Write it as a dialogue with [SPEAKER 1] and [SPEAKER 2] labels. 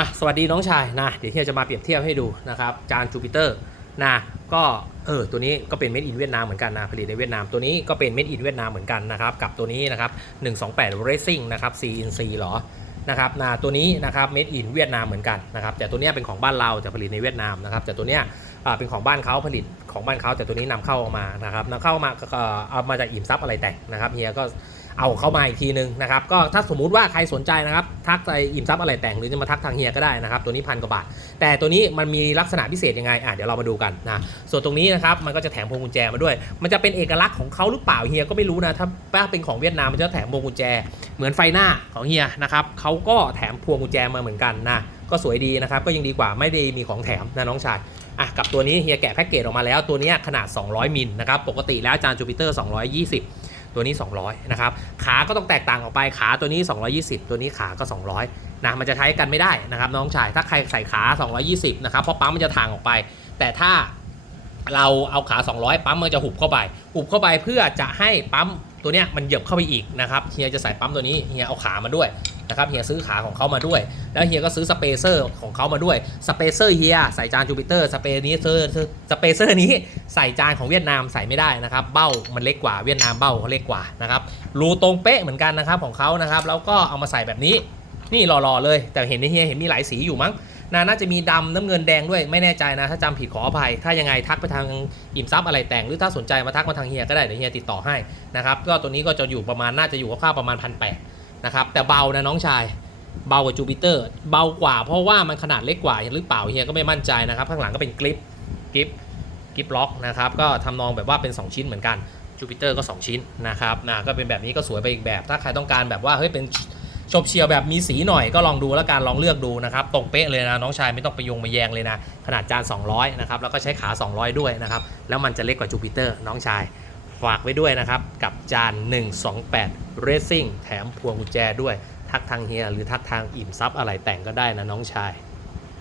[SPEAKER 1] อะสวัสดีน้องชายนะเดี๋ยวที่จะมาเปรียบเทียบให้ดูนะครับจานจูปิเตอร์นะก็เออตัวนี้ก็เป็นเม็ดอินเวียดนามเหมือนกันนะผลิตในเวียดนามตัวนี้ก็เป็นเม็ดอินเวียดนามเหมือนกันนะครับกับตัวนี้นะครับ128 Racing นะครับ CNC หรอนะครับนะตัวนี้นะครับเม็ดอินเวียดนามเหมือนกันนะครับแต่ตัวเนี้ยเป็นของบ้านเราจะผลิตในเวียดนามนะครับแต่ตัวเนี้ยอ่าเป็นของบ้านเขาผลิตของบ้านเขาแต่ตัวนี้นำเข้ามานะครับนำเข้ามาเออเอามาจากอิ่มซับอะไรแต่งนะครับเฮียก็ เอาเข้ามาอีกทีนึงนะครับก็ถ้าสมมุติว่าใครสนใจนะครับทักใจอิ่มซับอะไรแต่งหรือจะมาทักทางเฮียก็ได้นะครับตัวนี้พันกว่าบาท แต่ตัวนี้มันมีลักษณะพิเศษยังไงอะเดี๋ยวเรามาดูกันนะส่วนตรงนี้นะครับมันก็จะแถมพวงกุญแจมาด้วย มันจะเป็นเอกลักษณ์ของเขาหรือเปล่าเฮียก็ไม่รู้นะถ้าถ้าเป็นของเวียดนามมันจะแถมพวงกุญแจ เหมือนไฟหน้าของเฮียนะครับเขาก็แถมพวงกุญแจมาเหมือนกันนะก็สวยดีนะครับก็ยังดีกว่าไม่ได้มีของแถมนะน้องชายอะกับตัวนี้เฮียแกะแพ็กเกจออกมาแล้วตัวนี้ขนาด 200 มิลนะครับปกติแล้วจานจูปิเตอร์ 220 ตัวนี้ 200 นะครับ ขาก็ต้องแตกต่างออกไป ขาตัวนี้ 220 ตัวนี้ขาก็ 200 นะ มันจะใช้กันไม่ได้นะครับน้องชาย ถ้าใครใส่ขา 220 นะครับ เพราะปั๊มมันจะทางออกไป แต่ถ้าเราเอาขา 200 ปั๊มมันจะหุบเข้าไป หุบเข้าไปเพื่อจะให้ปั๊มตัวเนี้ยมันเหยียบเข้าไปอีกนะครับ เฮียจะใส่ปั๊มตัวนี้ เฮียเอาขามาด้วย นะครับเฮียซื้อขาของเขามาด้วย แล้วเฮียก็ซื้อสเปเซอร์ของเขามาด้วยสเปเซอร์เฮียใส่จานจูปิเตอร์สเปนี้เซอร์สเปเซอร์นี้ใส่จานของเวียดนามใส่ไม่ได้นะครับเบ้ามันเล็กกว่าเวียดนามเบ้าเขาเล็กกว่านะครับรูตรงเป๊ะเหมือนกันนะครับของเขานะครับแล้วก็เอามาใส่แบบนี้นี่หล่อๆเลย แต่เห็นในเฮียเห็นมีหลายสีอยู่มั้งนาน่าจะมีดำน้ำเงินแดงด้วยไม่แน่ใจนะ ถ้าจำผิดขออภัย ถ้ายังไงทักไปทางอิ่มซับอะไรแต่ง หรือถ้าสนใจมาทักมาทางเฮียก็ได้เดี๋ยวเฮียติดต่อให้นะครับก็ตัวนี้ก็จะอยู่ประมาณน่าจะอยู่คร่าวๆประมาณพันแนะครับแต่เบานะน้องชายเบากว่าจูปิเตอร์เบากว่าเพราะว่ามันขนาดเล็กกว่าหรือเปล่าเฮียก็ไม่มั่นใจนะครับข้างหลังก็เป็นกริปกริปกริปล็อกนะครับก็ทำนองแบบว่าเป็น 2 ชิ้นเหมือนกันจูปิเตอร์ก็ 2 ชิ้นนะครับนะก็เป็นแบบนี้ก็สวยไปอีกแบบ ถ้าใครต้องการแบบว่าเฮ้ยเป็นชบเชียวแบบมีสีหน่อยก็ลองดูแล้วกันลองเลือกดูนะครับตรงเป๊ะเลยนะน้องชายไม่ต้องไปยงไปแยงเลยนะขนาดจาน 200นะครับแล้วก็ใช้ขา 200 ด้วยนะครับแล้วมันจะเล็กกว่าจูปิเตอร์น้องชาย ฝากไว้ด้วยนะครับ กับจาน 128 Racing แถมพวงกุญแจด้วย ทักทางเฮียหรือทักทางอิ่มซับอะไรแต่งก็ได้นะน้องชาย